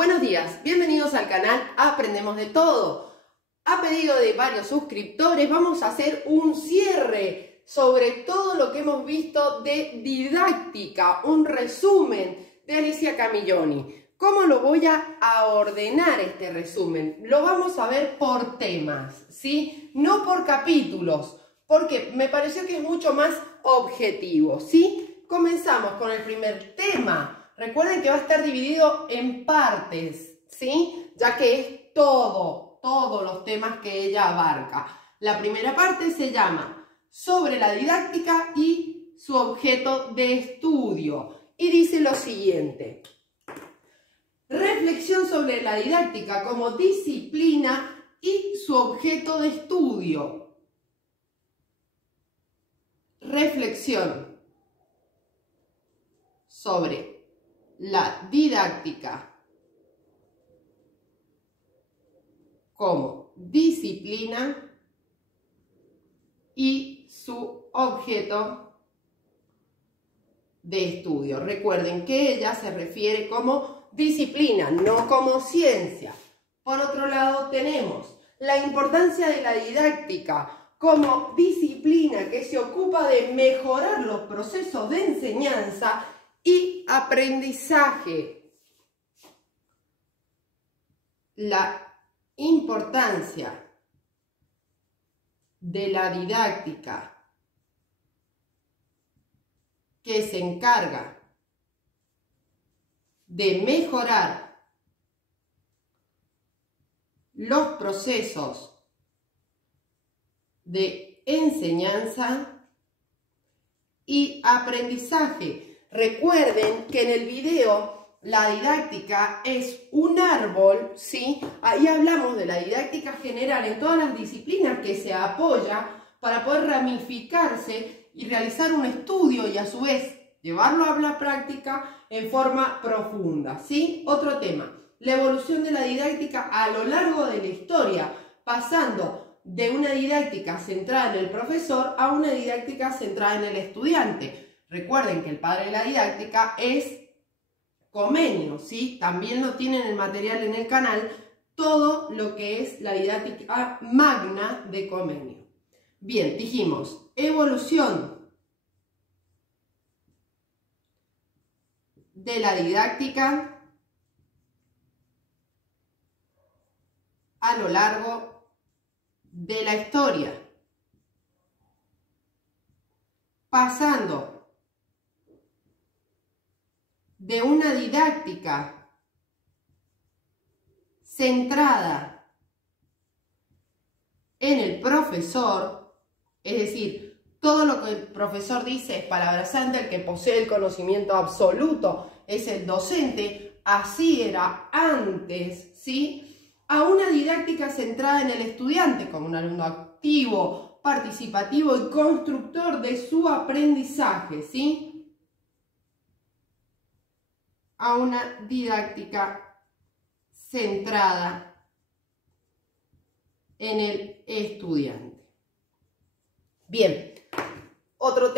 Buenos días, bienvenidos al canal Aprendemos de Todo. A pedido de varios suscriptores vamos a hacer un cierre sobre todo lo que hemos visto de didáctica, un resumen de Alicia Camilloni. ¿Cómo lo voy a ordenar este resumen? Lo vamos a ver por temas, ¿sí? No por capítulos, porque me pareció que es mucho más objetivo, ¿sí? Comenzamos con el primer tema. Recuerden que va a estar dividido en partes, ¿sí? Ya que es todos los temas que ella abarca. La primera parte se llama Sobre la didáctica y su objeto de estudio. Y dice lo siguiente. Reflexión sobre la didáctica como disciplina y su objeto de estudio. Reflexión sobre la didáctica como disciplina y su objeto de estudio. Recuerden que ella se refiere como disciplina, no como ciencia. Por otro lado tenemos la importancia de la didáctica como disciplina que se ocupa de mejorar los procesos de enseñanza y aprendizaje. La importancia de la didáctica que se encarga de mejorar los procesos de enseñanza y aprendizaje. Recuerden que en el video la didáctica es un árbol, ¿sí? Ahí hablamos de la didáctica general en todas las disciplinas que se apoya para poder ramificarse y realizar un estudio y a su vez llevarlo a la práctica en forma profunda, ¿sí? Otro tema, la evolución de la didáctica a lo largo de la historia, pasando de una didáctica centrada en el profesor a una didáctica centrada en el estudiante. Recuerden que el padre de la didáctica es Comenio, ¿sí? También lo tienen el material en el canal, todo lo que es la didáctica magna de Comenio. Bien, dijimos, evolución de la didáctica a lo largo de la historia, pasando de una didáctica centrada en el profesor, es decir, todo lo que el profesor dice es palabra santa, el que posee el conocimiento absoluto es el docente, así era antes, ¿sí? A una didáctica centrada en el estudiante como un alumno activo, participativo y constructor de su aprendizaje, ¿sí? A una didáctica centrada en el estudiante. Bien, otro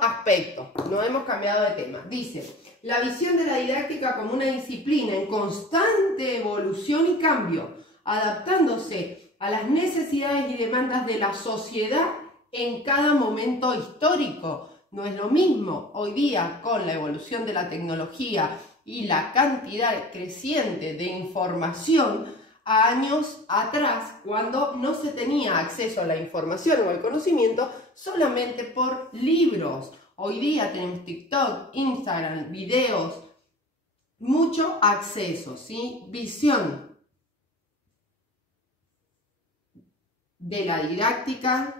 aspecto, no hemos cambiado de tema. Dice, la visión de la didáctica como una disciplina en constante evolución y cambio, adaptándose a las necesidades y demandas de la sociedad en cada momento histórico. No es lo mismo hoy día con la evolución de la tecnología y la cantidad creciente de información a años atrás, cuando no se tenía acceso a la información o al conocimiento solamente por libros. Hoy día tenemos TikTok, Instagram, videos, mucho acceso, ¿sí? Visión de la didáctica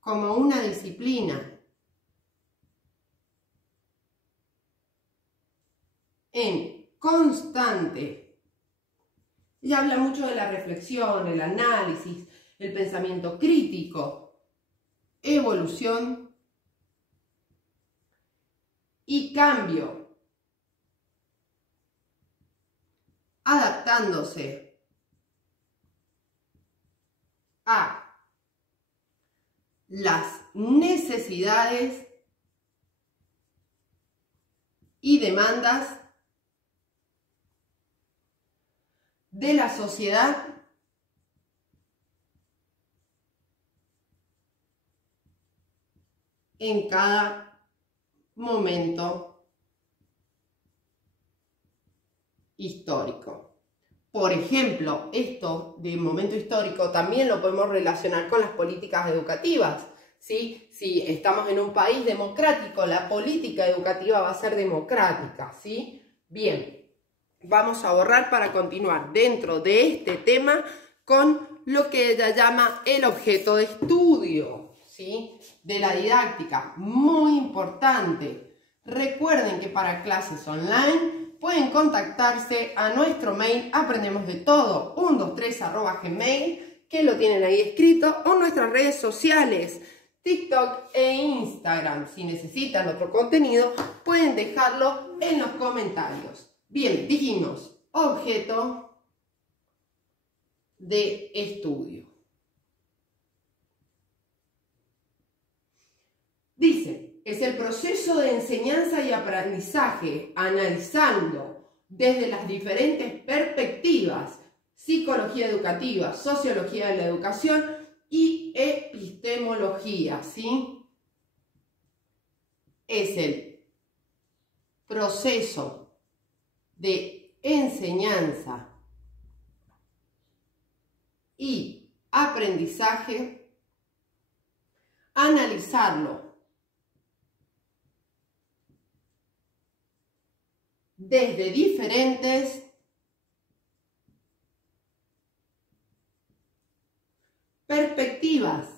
como una disciplina en constante. Ella habla mucho de la reflexión, el análisis, el pensamiento crítico, evolución y cambio, adaptándose a las necesidades y demandas de la sociedad en cada momento histórico. Por ejemplo, esto de momento histórico también lo podemos relacionar con las políticas educativas, ¿sí? Si estamos en un país democrático, la política educativa va a ser democrática, ¿sí? Bien, vamos a borrar para continuar dentro de este tema con lo que ella llama el objeto de estudio, ¿sí? De la didáctica, muy importante. Recuerden que para clases online pueden contactarse a nuestro mail aprendemosdetodo123@gmail, que lo tienen ahí escrito, o nuestras redes sociales, TikTok e Instagram. Si necesitan otro contenido, pueden dejarlo en los comentarios. Bien, dijimos objeto de estudio. Dice, es el proceso de enseñanza y aprendizaje analizando desde las diferentes perspectivas, psicología educativa, sociología de la educación y epistemología, ¿sí? Es el proceso de enseñanza y aprendizaje, analizarlo desde diferentes perspectivas.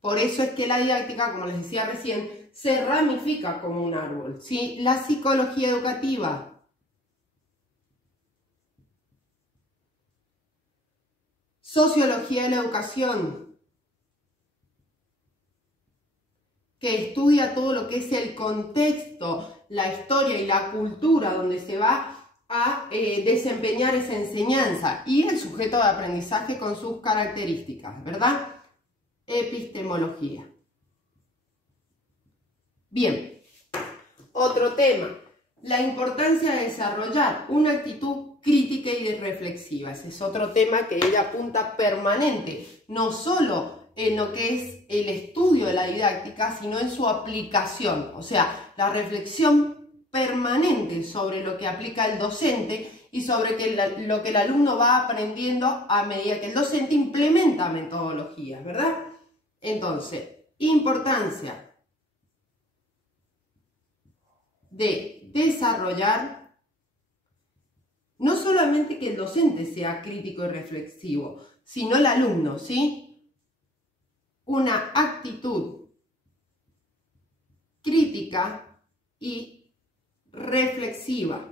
Por eso es que la didáctica, como les decía recién, se ramifica como un árbol, ¿sí? La psicología educativa, sociología de la educación, que estudia todo lo que es el contexto, la historia y la cultura donde se va a desempeñar esa enseñanza, y el sujeto de aprendizaje con sus características, ¿verdad? Epistemología. Bien, otro tema, la importancia de desarrollar una actitud crítica y reflexiva. Ese es otro tema que ella apunta permanente, no solo en lo que es el estudio de la didáctica, sino en su aplicación, o sea, la reflexión permanente sobre lo que aplica el docente y sobre lo que el alumno va aprendiendo a medida que el docente implementa metodologías, ¿verdad? Entonces, importancia de desarrollar no solamente que el docente sea crítico y reflexivo, sino el alumno, ¿sí? Una actitud crítica y reflexiva.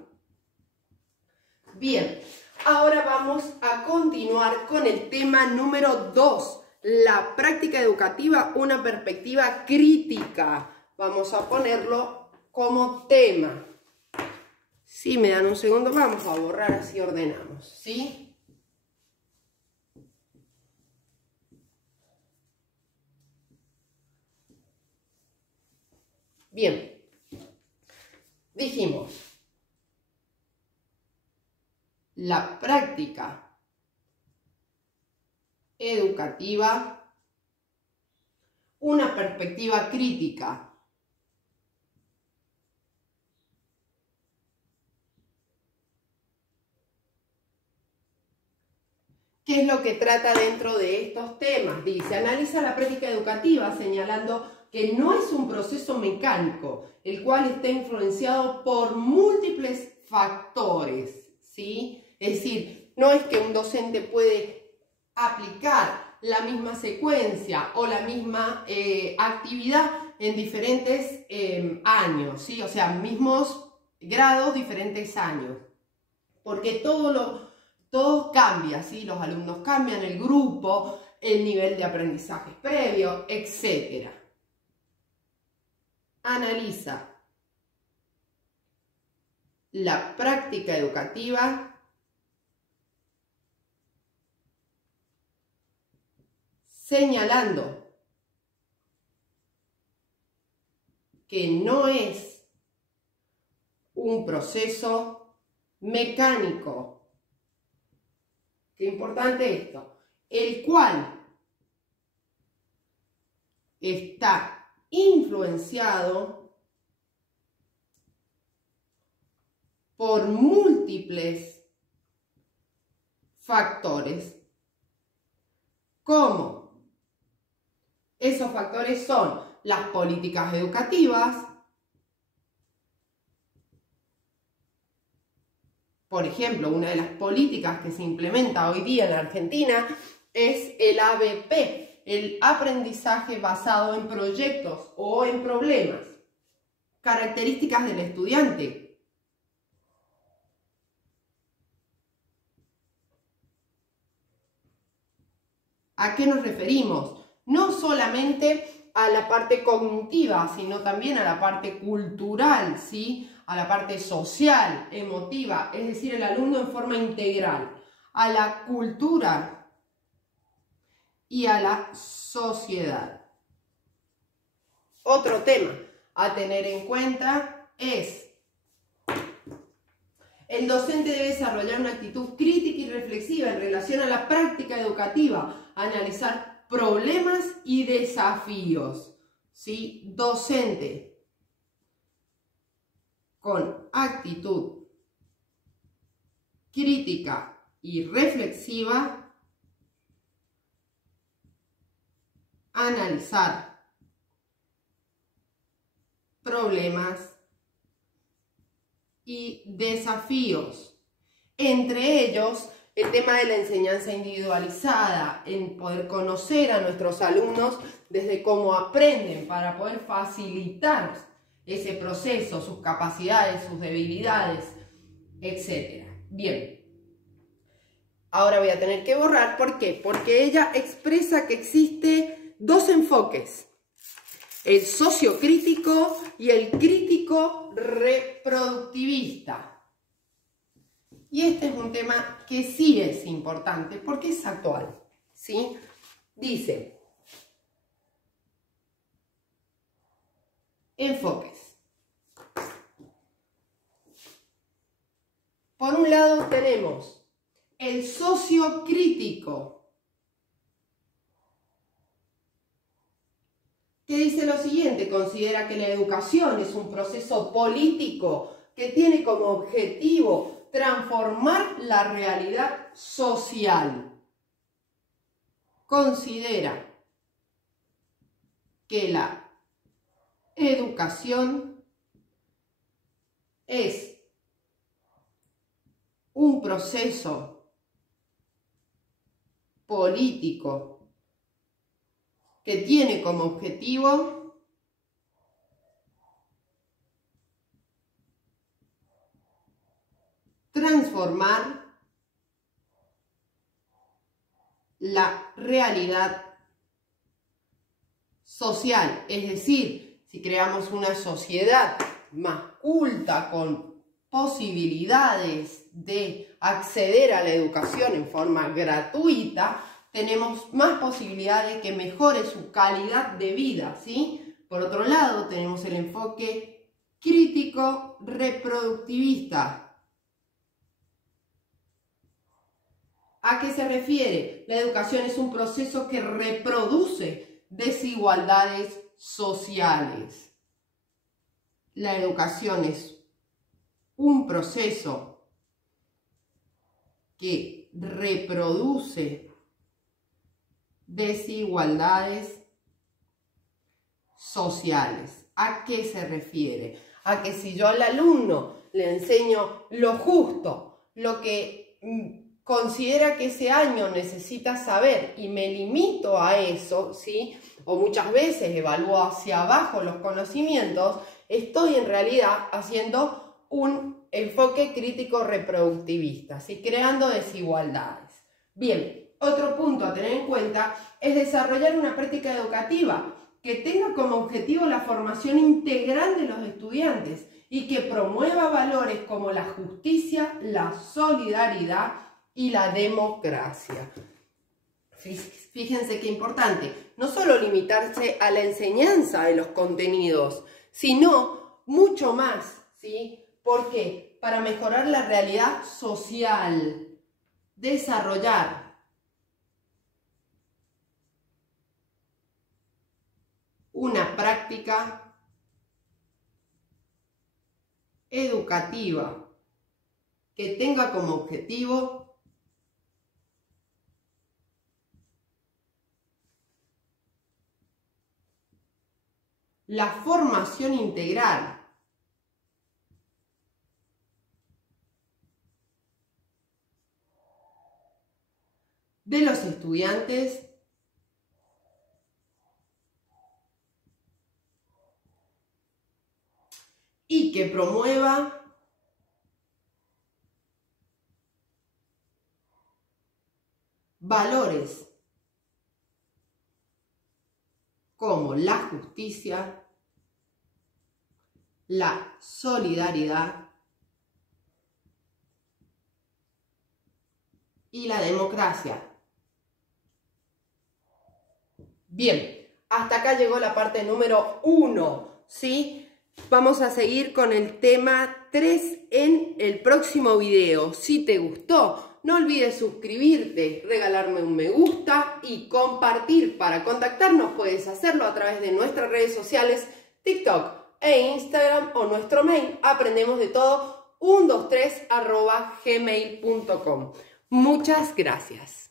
Bien, ahora vamos a continuar con el tema número 2, la práctica educativa, una perspectiva crítica. Vamos a ponerlo como tema. Si me dan un segundo, vamos a borrar, así ordenamos, ¿sí? Bien, dijimos, la práctica educativa, una perspectiva crítica. ¿Qué es lo que trata dentro de estos temas? Dice, analiza la práctica educativa señalando que no es un proceso mecánico, el cual está influenciado por múltiples factores, ¿sí? Es decir, no es que un docente puede aplicar la misma secuencia o la misma actividad en diferentes años, ¿sí? O sea, mismos grados, diferentes años, porque todo cambia, ¿sí? Los alumnos cambian, el grupo, el nivel de aprendizaje previo, etc. Analiza la práctica educativa señalando que no es un proceso mecánico. Qué importante esto. El cual está influenciado por múltiples factores. ¿Cómo? Esos factores son las políticas educativas, por ejemplo, una de las políticas que se implementa hoy día en la Argentina es el ABP, el aprendizaje basado en proyectos o en problemas. Características del estudiante. ¿A qué nos referimos? No solamente a la parte cognitiva, sino también a la parte cultural, ¿sí? A la parte social, emotiva, es decir, el alumno en forma integral, a la cultura y a la sociedad. Otro tema a tener en cuenta es: el docente debe desarrollar una actitud crítica y reflexiva en relación a la práctica educativa, analizar problemas y desafíos. ¿Sí? Docente con actitud crítica y reflexiva, analizar problemas y desafíos. Entre ellos, el tema de la enseñanza individualizada, en poder conocer a nuestros alumnos desde cómo aprenden para poder facilitar ese proceso, sus capacidades, sus debilidades, etc. Bien. Ahora voy a tener que borrar. ¿Por qué? Porque ella expresa que existe dos enfoques: el sociocrítico y el crítico reproductivista. Y este es un tema que sí es importante porque es actual, ¿sí? Dice: enfoques. Por un lado tenemos el sociocrítico, que dice lo siguiente: considera que la educación es un proceso político que tiene como objetivo transformar la realidad social. Considera que la educación es un proceso político que tiene como objetivo transformar la realidad social. Es decir, si creamos una sociedad más culta, con posibilidades de acceder a la educación en forma gratuita, tenemos más posibilidad de que mejore su calidad de vida, ¿sí? Por otro lado, tenemos el enfoque crítico reproductivista. ¿A qué se refiere? La educación es un proceso que reproduce desigualdades sociales. La educación es un proceso que reproduce desigualdades sociales. ¿A qué se refiere? A que si yo al alumno le enseño lo justo, lo que considera que ese año necesita saber y me limito a eso, ¿sí? O muchas veces evalúo hacia abajo los conocimientos, estoy en realidad haciendo un enfoque crítico reproductivista, ¿sí? Creando desigualdades. Bien, otro punto a tener en cuenta es desarrollar una práctica educativa que tenga como objetivo la formación integral de los estudiantes y que promueva valores como la justicia, la solidaridad y la democracia. Fíjense qué importante, no solo limitarse a la enseñanza de los contenidos, sino mucho más, ¿sí? ¿Por qué? Para mejorar la realidad social, desarrollar una práctica educativa que tenga como objetivo la formación integral de los estudiantes y que promueva valores como la justicia, la solidaridad y la democracia. Bien, hasta acá llegó la parte número 1, ¿sí? Vamos a seguir con el tema 3 en el próximo video. Si te gustó, no olvides suscribirte, regalarme un me gusta y compartir. Para contactarnos puedes hacerlo a través de nuestras redes sociales, TikTok e Instagram, o nuestro mail aprendemosdetodo123@gmail.com. Muchas gracias.